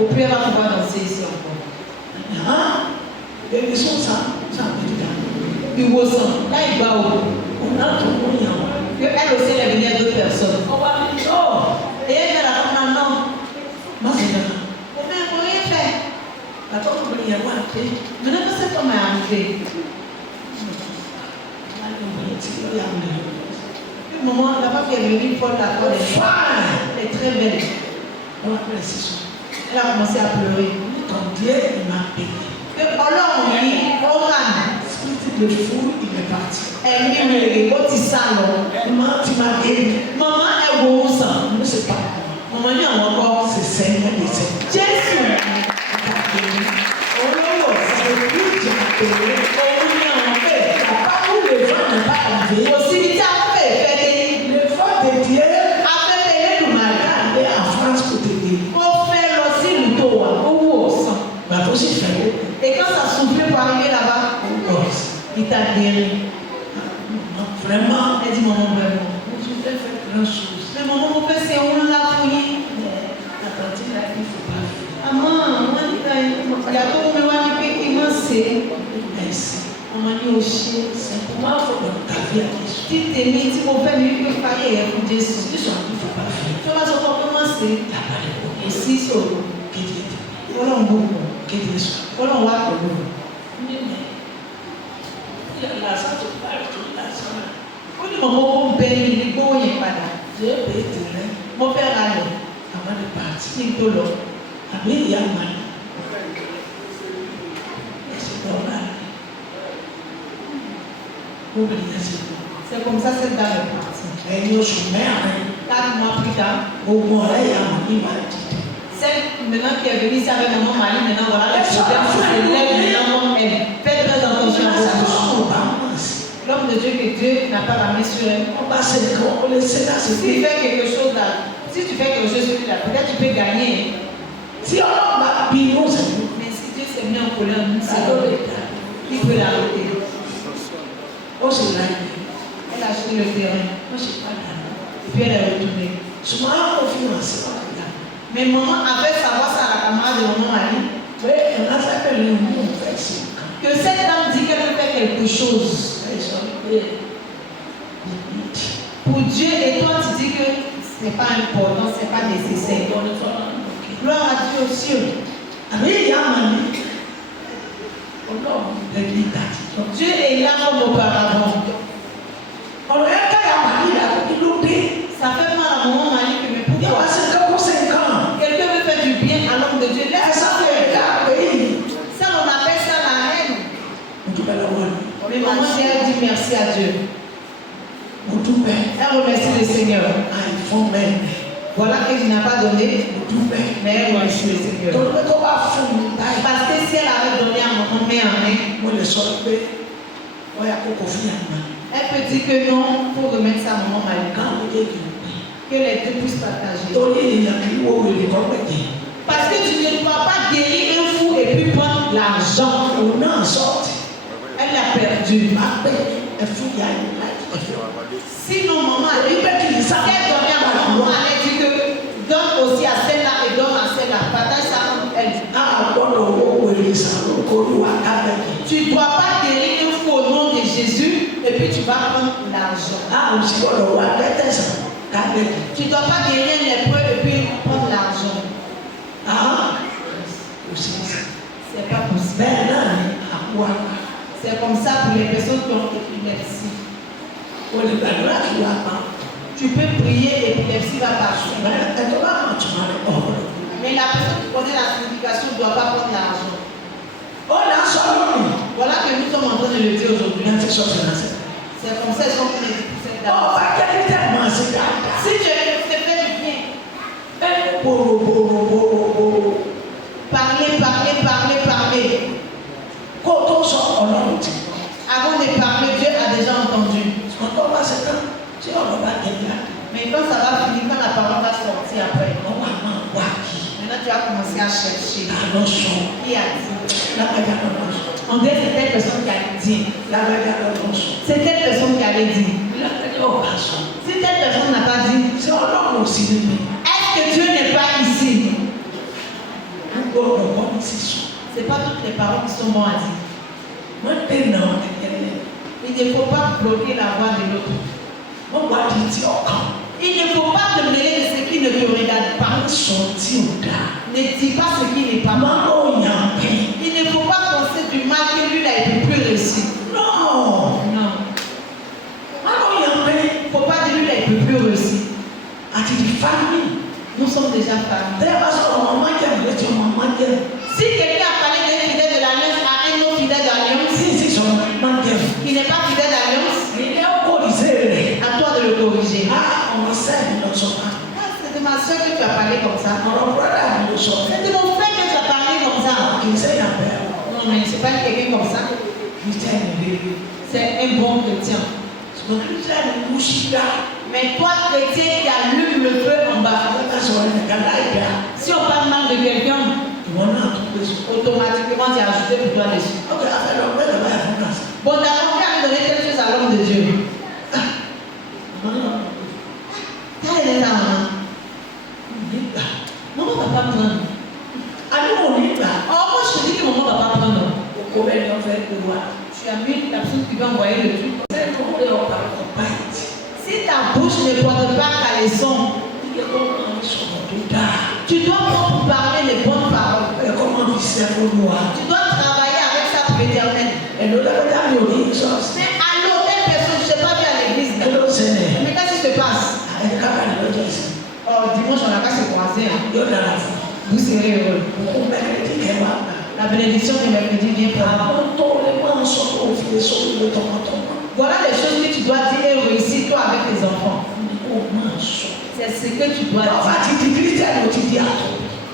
au plus elle va pouvoir danser ici encore. Il ressent. Là, il va au bout. Elle aussi, elle est venue à d'autres personnes. Et elle dit à la femme, non. Mais il ne faut rien faire. venir pour la fois des Fine. Elle est très belle. On appelle les six. Elle a commencé à pleurer. Ton Dieu, il m'a payé. Que Ọlọ́run yìí ó rà mí. Spirit de fou, il est parti. Ẹ̀mí rere ó ti sá lọ. Maman, tu m'as guéri. Maman ẹ wo ó sàn. Ne sais pas. Maman ní àwọn ọkọ. C'est Seigneur des Seigneurs. Jésù olówó C'est lui qui m'a payé. òun ní àwọn bẹ́ẹ̀. Là-bas où le vent n'est pas arrivé, Kò síbi tí afẹ́fẹ́ ìfẹ́ dé. le vent de Dieu Afẹ́fẹ́ Elédùmarè est allé en France pour te guérir. ó fẹ́ lọ sí ìlú tó wà ó wò ó sàn. Ma aussi fait. Et quand ça soufflait pour arriver là-bas, il t'a guéri. Vraiment, Elle dit maman vraiment. je vais faire grand chose. Mais maman mon père c'est où là pour y. La partie là, il ne faut pas faire. Maman, maman dit il y a tout le monde qui m'a c'est. Merci. Maman dit au chien. Simplement, il faut que ta vie à Jésus. Si t'es mis, si mon père lui peut pas y aller pour Jésus. Il ne faut pas faire. Tu vas savoir comment c'est. La parole. Et si solo. Que Dieu te bénisse. Voilà un beau. Que Dieu soit. Voilà un wack beau. La santé, la santé. Ó ní maman kò bẹ ní ní gbówó yẹn padà. J'ai payé tes rêves Mo fẹ́ ra lẹ̀ avant de partir. kí n tó lọ. Àbí ìyá màá. Ẹ̀sìn normal. Mo bẹ̀rẹ̀ yẹn sí. C'est comme ça cette dame est partie. Ẹ̀yin oṣù mẹ́rin. 4 mois plus tard. Gbogbo ọ̀rẹ́ ìyá màá ní ìwà ìdíje. Celle maintenant qui est venue ici avec maman Marie, maintenant voilà le problème qui s'élève maintenant elle. Faites très attention à vos bouches. L'homme de Dieu que Dieu n'a pas la main sur elle. Si tu fais quelque chose là, si tu fais quelque chose là, peut-être tu peux gagner. Si on va bien, Mais si Dieu s'est mis en colère, c'est qui peut l'arrêter. Elle a acheté le terrain. Et puis elle est retournée. Mais maman avait savoir ça à la camarade de maman Marie. Que cette dame dit qu'elle veut faire quelque chose pour Dieu et toi tu dis que ce n'est pas important, ce n'est pas nécessaire. Gloire à Dieu aussi. Dieu est là comme auparavant. Ça fait mal à maman Marie que mais pourquoi quelqu'un veut faire du bien à l'homme de Dieu? Laisse ça faire. Ça on appelle ça la haine. Mais maman elle dit merci à Dieu. Elle remercie le Seigneur. Voilà que je n'ai pas donné, mais elle remercie le Seigneur. Parce que si elle avait donné à maman main en main, elle peut dire que non, pour remettre ça à maman Marie. Que les deux puissent partager. Parce que tu ne dois pas guérir un fou et puis prendre l'argent. Elle l'a perdu. Sinon, maman a dit qu'elle donnait à maman, elle a dit que donne aussi à celle-là et donne à celle-là. Partage ça entre elle. Tu ne dois pas guérir un fou au nom de Jésus et puis tu vas prendre l'argent. Tu ne dois pas guérir un lépreux et puis prendre l'argent. C'est pas possible. C'est comme ça pour les personnes qui ont épilepsie. Tu peux prier et l'épilepsie va partir. Mais la personne qui connaît la signification ne doit pas prendre l'argent. Voilà que nous sommes en train de le dire aujourd'hui. C'est comme ça qu'ils sont venus pour cette dame. Si tu te fais du bien, parler. Avant de parler, Dieu a déjà entendu. Mais quand ça va finir, quand la parole va sortir après, maintenant tu vas commencer à chercher. Qui a dit? On dirait que c'est telle personne qui a dit. C'est telle personne qui avait dit. Si telle personne n'a pas dit, est-ce que Dieu n'est pas ici? C'est pas toutes les paroles qui sont bonnes à dire. Il ne faut pas bloquer la voix de l'autre. Il ne faut pas te mêler de ce qui ne te regarde pas. Ne dis pas ce qui n'est pas mal. Il ne faut pas penser du mal que lui n'a été plus réussi. Non. Il ne faut pas dire lui n'a été plus réussi. famille. Nous sommes déjà famille. Si quelqu'un a parlé d'un fidèle de l'alliance à un autre fidèle de l'alliance, qui n'est pas fidèle de l'alliance, à toi de le corriger. C'est de ma soeur que tu as parlé comme ça. C'est de mon frère que tu as parlé comme ça. Non, mais c'est pas quelqu'un comme ça. C'est un bon chrétien. Mais toi, chrétien, qui allume le feu en bas. Si on parle mal de quelqu'un, automatiquement tu as ajouté pour toi dessus. Bon, d'abord, tu as donné quelque chose à l'homme de Dieu. Quelle est ta maman? Maman va pas prendre. Oh, moi je te dis que maman va pas prendre. Tu as mis la personne qui va envoyer le truc. Si ta bouche ne porte pas caleçon, tu dois pour parler les bonnes paroles. Tu dois travailler avec ça pour l'éternel. Mais à l'autre personne, je ne sais pas bien à l'église. Mais qu'est-ce qui se passe? Oh, dimanche, on n'a qu'à se croiser. Vous serez heureux. La bénédiction du mercredi vient pour vous. Voilà les choses que tu dois dire et réussir toi avec tes enfants. C'est ce que tu dois dire.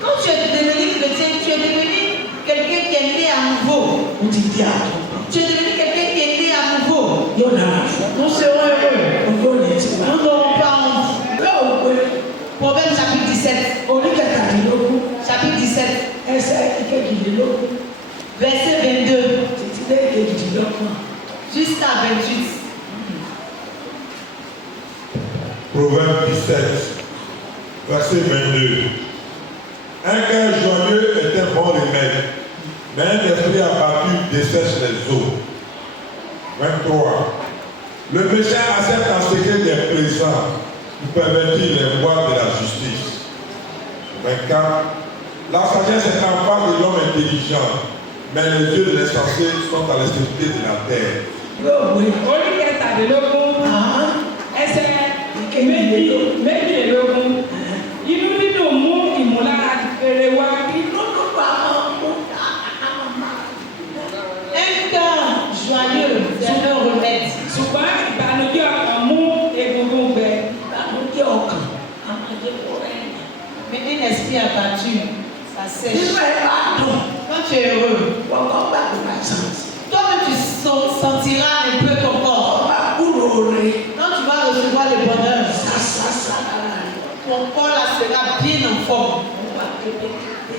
Quand tu es devenu chrétien, tu es devenu quelqu'un qui est né à nouveau. Tu es devenu quelqu'un qui est né à nouveau. Nous serons heureux. Nous n'aurons pas honte. Proverbe chapitre 17. Chapitre 17. Verset 22. Jusqu'à 28. Proverbe 17, verset 22. Un cœur joyeux est un bon remède, mais un esprit abattu dessèche les eaux. 23. Le méchant accepte en secret des présents pour pervertir les voies de la justice. 24. La sagesse est en face de l'homme intelligent, mais les yeux de l'insensé sont à l'extrémité de la terre. Un cœur joyeux, c'est un remède. Mais un esprit abattu, ça sèche. Quand tu es heureux, toi-même tu sentiras un peu ton corps. Quand tu vas recevoir le bonheur, ton corps là sera bien en forme.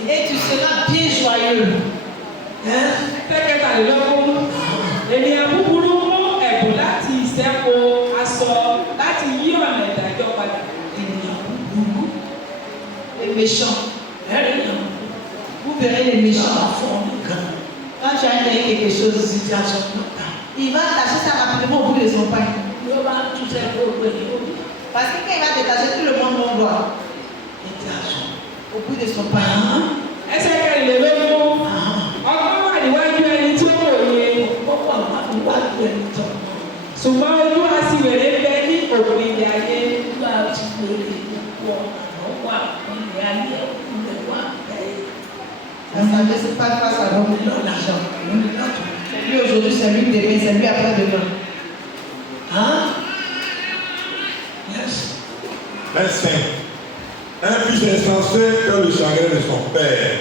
Et tu seras bien joyeux. Les méchants. Vous verrez les méchants. Quand tu as gagné quelque chose, il va tâcher ça rapidement au bout de son pain. Parce que quand il va détacher, tout le monde va voir. Au bout de son pain. Souvent, nous assurons les bénis au pays La sagesse n'est pas face à l'homme de l'argent. C'est lui aujourd'hui, c'est lui demain, c'est lui après-demain. Yes. 25. Un fils insensé que le chagrin de son père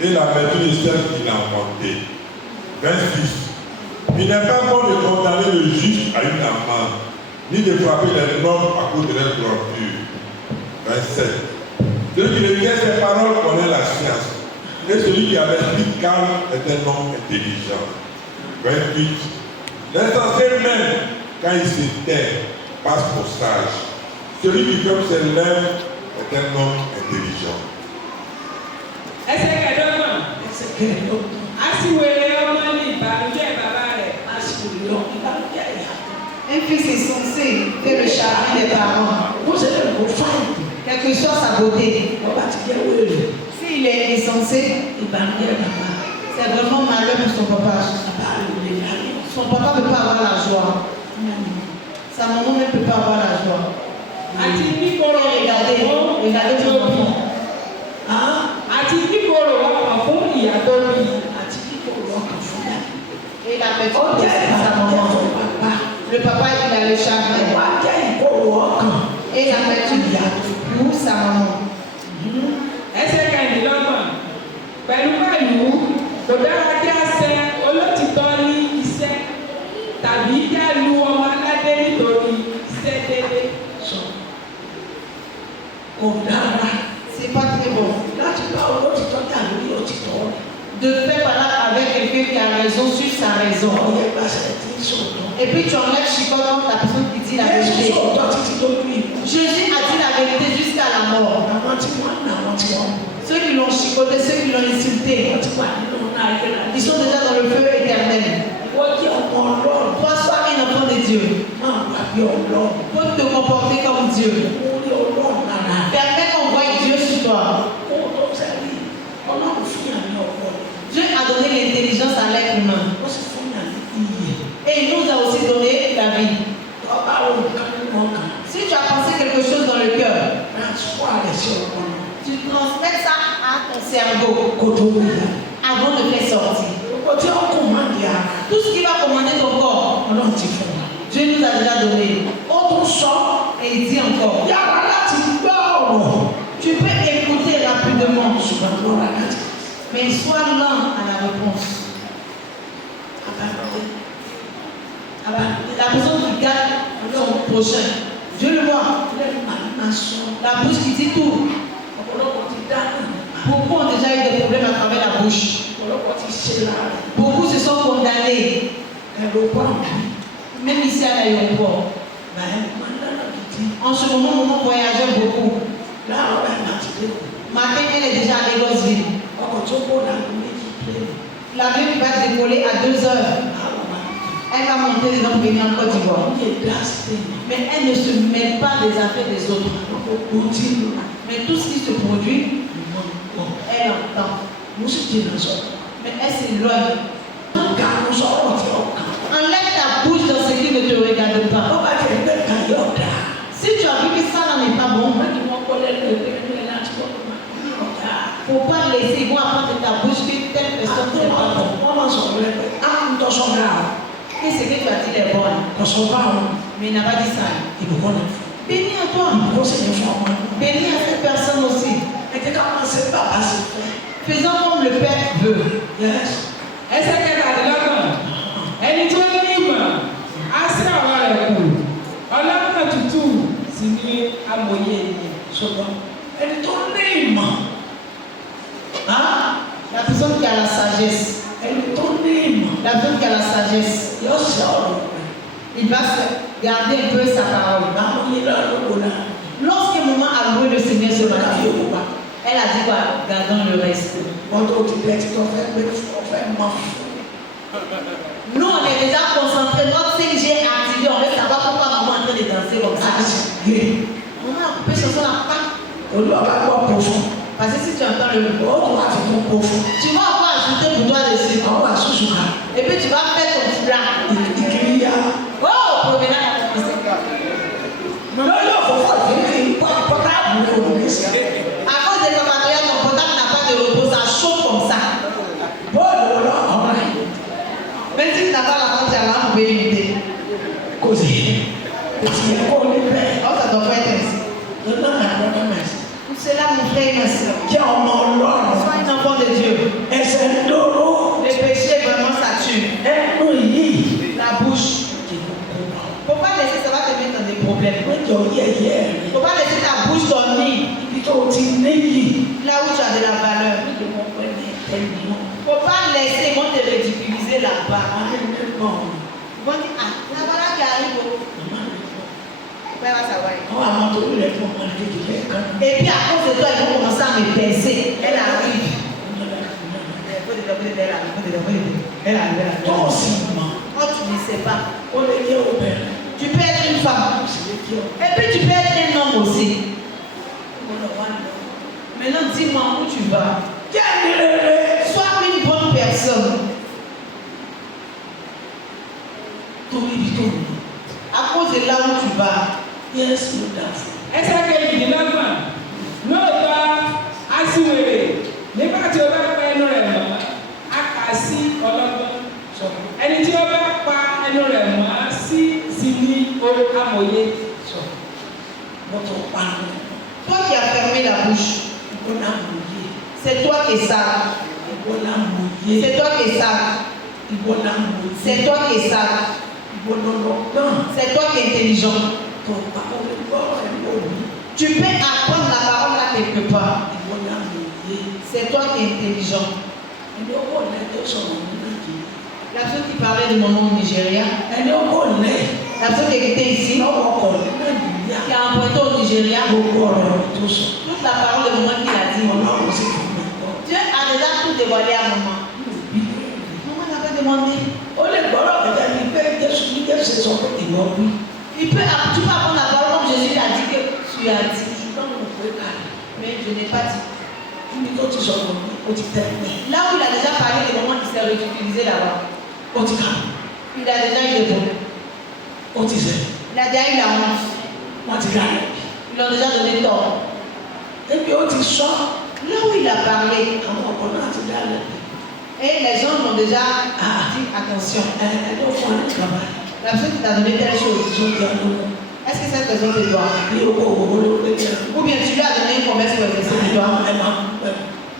et la vertu de celle qu'il a enfanté. 26. Il n'est pas bon de condamner le juste à une amende, ni de frapper les nobles à cause de leur droiture. 27. Celui qui retient ses paroles connaît la science, et celui qui a l'esprit calme est un homme intelligent. 28. L'insensé même, quand il se tait, passe pour sage. Celui qui ferme ses lèvres est un homme intelligent. Un fils insensé fait le chagrin des parents. Quelle que soit sa beauté. S'il est insensé, c'est vraiment malheur pour son papa. Son papa ne peut pas avoir la joie. Sa maman ne peut pas avoir la joie. àti kíkorò Regardez ton enfant. àti kíkorò ọkàn fún ìyá tó bí. àti kíkorò ọkàn fún ìyá. Et la petite Ó jẹ́ aussi sa ìbànújẹ́ maman. fún bàbá. Le papa il a le chagrin. Wá jẹ́ ìkorò ọkàn. Et la petite pour sa maman. Ẹsẹ̀ kẹrìndínlọ́gbọ̀n pẹ̀lú kò dára kí a ṣe olótìtọ́ ní iṣẹ́ tàbí kí a lu ọmọ aládé nítorí iṣẹ́ déédé. Kò dára C'est pas très bon. láti bá olótìtọ́ jà lórí òtítọ́ rẹ̀. De faire parler avec quelqu'un qui a raison sur sa raison. Ọ̀yẹ́ gbàṣẹ tí ń sọ̀tọ̀. Et puis tu enlèves chicote contre la personne qui dit la Jésù vérité. sọ̀tọ̀ títí tó bí ìlú. Jésus a dit la vérité jusqu'à la mort. Àwọn tí wọ́n ń nà àwọn tí wọ́n ń bọ̀. Ceux qui l'ont chicoté, ceux qui l'ont insulté, Wọ́n ti wà nínú náà ayé náà. ils sont déjà dans le feu éternel. Wọ́n jẹ́ ọmọ Ọlọ́run. Toi, sois un enfant de Dieu. Máa wà bí Ọlọ́run. Faut te comporter comme Dieu. Mo rí Ọlọ́run lára. Permets qu'on voie Dieu sur toi. Kó o tó sẹ́rí. Ọlọ́run fún yàn ní ọpọlọ. Dieu a donné l'intelligence à l'être humain. Ó sì fún yàn ní iyè. Et il nous a aussi donné la vie. Ọba wo nǹkan nínú ọkàn. Si tu as pensé quelque chose dans le cœur, Transfer rẹ̀ sí ọpọlọ. tu transmets ça à ton cerveau Kó tó wù yà. avant de faire sortir. Gbogbo tí ó kù máa di ara. Tout ce qui va commander ton corps, Ọlọ́run ti fún wa. Dieu nous a déjà donné. Ó tún sọ. Et il dit encore, Yàrá láti gbọ́ ọ̀rọ̀. tu peux écouter rapidement, Ṣùgbọ́n lọ́ra láti. mais sois lent à la réponse. Abájọ́. La personne qui garde son prochain, Dieu le voit. Lẹ́nu màá máa sọ. La bouche qui dit tout. Ọ̀pọ̀lọpọ̀ ti dáná. Beaucoup ont déjà eu des problèmes à travers la bouche. Ọ̀pọ̀lọpọ̀ ti ṣe lára. Beaucoup se sont condamnés. Ẹ̀rọ pọ́ǹpù. Même ici à l'aéroport. Bàá máa ń dáná gidi. En ce moment, maman voyageait beaucoup. Láàárọ̀ ẹ̀ máa ti dé. Matin, elle est déjà à Lagosville. Ọkọ̀ tó bọ̀ dàgbé méjì pé. L'avion qui va décoller à 2 heures. Àwọn máa ń Elle va monter dedans pour venir en Côte d'Ivoire. yé dáṣẹ́. Mais elle ne se mêle pas des affaires des autres. Gbogbo tí ń lò. Mais tout ce qui se produit, Ìmọ̀ pọ̀. elle entend. Mo sì jìnnà sọ̀rọ̀. Mais elle s'éloigne. Ká ló sọ̀rọ̀ tí ó kàn. Enlève ta bouche dans ce qui ne te regarde Ó pas. bá jẹ́ ẹgbẹ́ kan yóò dà. Si tu as vu que ça n'est pas bon, Wọ́n ní wọ́n kọ́ lẹ́nu ẹgbẹ́ ẹgbẹ́ láti wọ́n máa yóò dà. faut pas laisser. Ils vont apprendre de ta bouche que telle personne n'est pas bon. Wọ́n máa sọ̀rọ̀ lẹ́gbẹ́. Á ń tọ́sọ̀ náà. Et ce que tu as dit est bon. Kọ̀sọ̀ bá wọn. Mais il n'a pas dit ça. Ìbùkún ni fún. Bénis à toi. Ìbùkún sì ní fún ọmọ. Bénis à cette personne aussi. Ẹ jẹ́ ká máa ṣe bàbá sí fẹ́. Faisons comme le Père veut. Yes. Ẹsẹ̀ kẹtàdínlọ́gbọ̀n ẹni tó ní ìmọ̀ á sí ọ̀rọ̀ rẹ̀ kù ọlọ́kàn tútù sì ní amòye ènìyàn. Ṣùgbọ́n ẹni tó ní ìmọ̀. La personne qui a la sagesse. Ẹni tó ní ìmọ̀. La personne qui a la sagesse. Yóò ṣe ọ̀rọ̀ rẹ̀. Il va se garder un peu sa parole. Báwo ni ìlànà lóko náà? Lorsque maman a loué le Seigneur ce Ṣé matin, yóò wá? elle a dit quoi? Gardons le reste. Wọ́n tó ti bẹ́ẹ̀ tí tó fẹ́ gbé ọ̀fẹ́ mọ́. Nous, on est déjà concentrés. Notre 5G est activé. On veut savoir pourquoi maman est en train de danser comme ça. Maman a coupé ce son à pas. Olúwa gbọ́ kó fún. Parce que si tu entends le Ó tún wá fi kún kó fún. tu vas encore ajouter pour toi dessus. Àwọn àṣùṣù ká. Et puis tu vas faire ton petit plat. Ìkiri yá. Oh, promenade à commencer. Lọ́yọ̀ fọ́fọ́ ìdílé pọ́tà àbúrò òní sí. À cause des commandements, ton portable n'a pas de repos, ça chauffe comme ça. Bọ́ọ̀lù wọn lọ ọ̀rọ̀ rẹ̀. Même si tu n'as pas la honte, tu as la honte de Kò sí. Èsì ẹ̀kọ́ ní bẹ́ẹ̀. Oh, ça doit pas être ainsi. Lọ́nà àwọn ọmọ mẹ́sì. Pour cela, mon frère et ma soeur, Jẹ́ ọmọ Ọlọ́run. sois un enfant de Dieu. Ẹsẹ̀ ń lóró. Le péché, vraiment, ça tue. Ẹnu yìí. La bouche. Faut pas laisser, ça va te mettre dans des problèmes. Mẹ́jọ yẹ̀yẹ́ rẹ̀. Faut pas laisser ta bouche dormir Ibi tó ti níyì. là où tu as de la valeur. Níbi wọn pẹ́ ní ẹ̀yìn. Faut pas laisser, ils vont te ridiculiser là-bas. Àwọn ẹni náà. Ils vont dire, ah, la voilà qui arrive. Père va savoir. Àwọn àwọn tó lè fún ọmọ kékeré kan. Et puis à cause de toi, ils vont commencer à me pincer. Elle arrive. Elle arrive. Tó o sì mọ̀. Oh, tu ne sais pas. Ó lè jẹ́ obìnrin. Tu peux être une femme. Ó sì lè jẹ́ ọmọ. Et puis tu peux être un homme aussi. Maintenant, dis-moi où tu vas. Jẹ́ ní rere. Sois une bonne personne. Torí ibi tó ń lọ. À cause de là où tu vas, Yẹ́sì ló dà fún. ẹsẹ̀ kejìdínlọ́gbọ̀n lóòótọ́ aṣiwèrè nígbà tí o bá pa ẹnu rẹ̀ mọ́ a kà sí ọlọ́gbọ́n ẹni tí o bá pa ẹnu rẹ̀ mọ́ sí ní amòye. Toi qui as fermé la bouche, c'est toi qui es sale. C'est toi qui es sale. C'est toi qui es sale. C'est toi qui es intelligent. Tu peux apprendre la parole là quelque part. C'est toi qui es intelligent. La personne qui parlait du moment au Nigeria, la personne qui était ici, qui a emprunté au Nigeria, toute la parole du moment qu'il a dit, Dieu a déjà tout dévoilé à maman. Maman n'avait demandé. Tu peux apprendre la parole comme Jésus l'a dit que tu as dit. Mais je n'ai pas dit. Là où il a déjà parlé des moments qui s'est réutilisé là-bas, il a déjà eu des problèmes. Il a déjà eu la honte. Ils l'ont déjà donné tort. Là où il a parlé, et les gens l'ont déjà dit attention. La personne qui t'a donné telle chose, est-ce que cette personne te doit? Ou bien tu lui as donné une promesse pour exercer du doigt?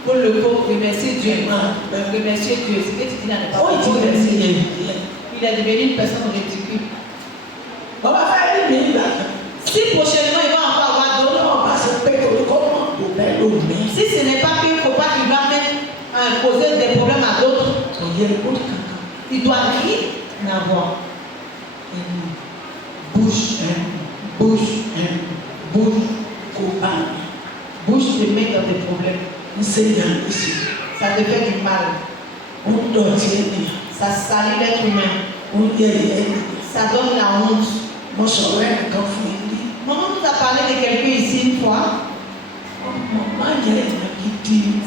Pour le pauvre, remercier Dieu. Remercier Dieu. Ce que tu dis là n'est pas pour remercier Dieu. Il est devenu une personne ridicule. Si prochainement il va encore avoir d'autres, si ce n'est pas qu'il ne faut pas qu'il va même poser des problèmes à d'autres, il doit rien avoir. Bouche te met dans des problèmes. Ça te fait du mal. Ça salit l'être humain. Ça donne la honte. Maman nous a parlé de quelqu'un ici une fois.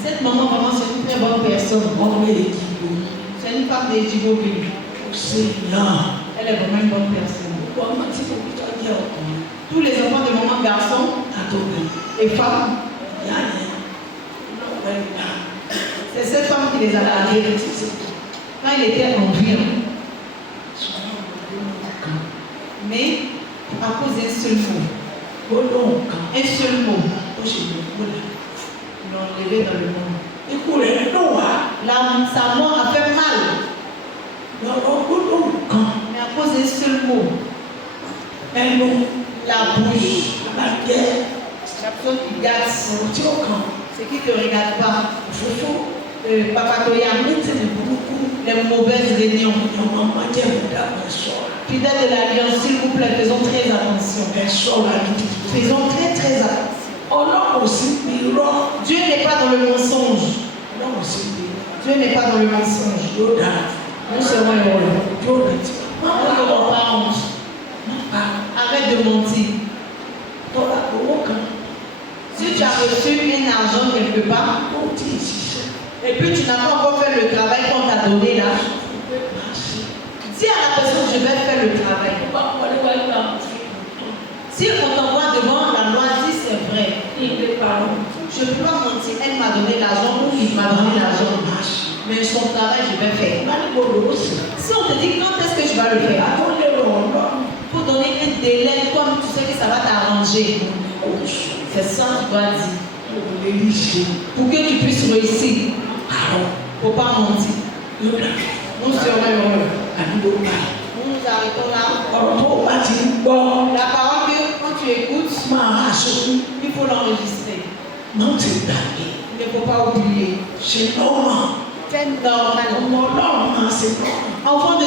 Cette maman vraiment c'est une très bonne personne. C'est une femme de Djibouti. Elle est vraiment une bonne personne. Tous les enfants de maman garçons et femmes, c'est cette femme qui les a gardés. Quand il était en vie. Mais à cause d'un seul mot. Un seul mot. Ils l'ont enlevé dans le monde. Sa mort a fait mal. Mais à cause d'un seul mot. La bouche. La personne qui garde c'est qui ne te regarde pas. Papatoya, les mauvaises réunions. Fidèles de l'alliance, s'il vous plaît, faisons très attention. Faisons très très attention. Dieu n'est pas dans le mensonge. Dieu n'est pas dans le mensonge. Nous serons heureux. Nous n'aurons pas honte. Arrête de mentir. Si tu as reçu un argent quelque part, et puis tu n'as pas encore fait le travail qu'on t'a donné là, dis à la personne je vais faire le travail. Si on t'envoie devant la loi, dis c'est vrai. Je ne peux pas mentir, elle m'a donné l'argent ou il m'a donné l'argent. Mais son travail je vais faire. Si on te dit quand est-ce que tu vas le faire, pour donner un délai, toi tu sais que ça va t'arranger. C'est ça que tu dois dire. Pour que tu puisses réussir. Il ne faut pas mentir. Nous serons heureux. Nous nous arrêtons là. La parole que quand tu écoutes, il faut l'enregistrer. Il ne faut pas oublier. C'est normal. Enfant de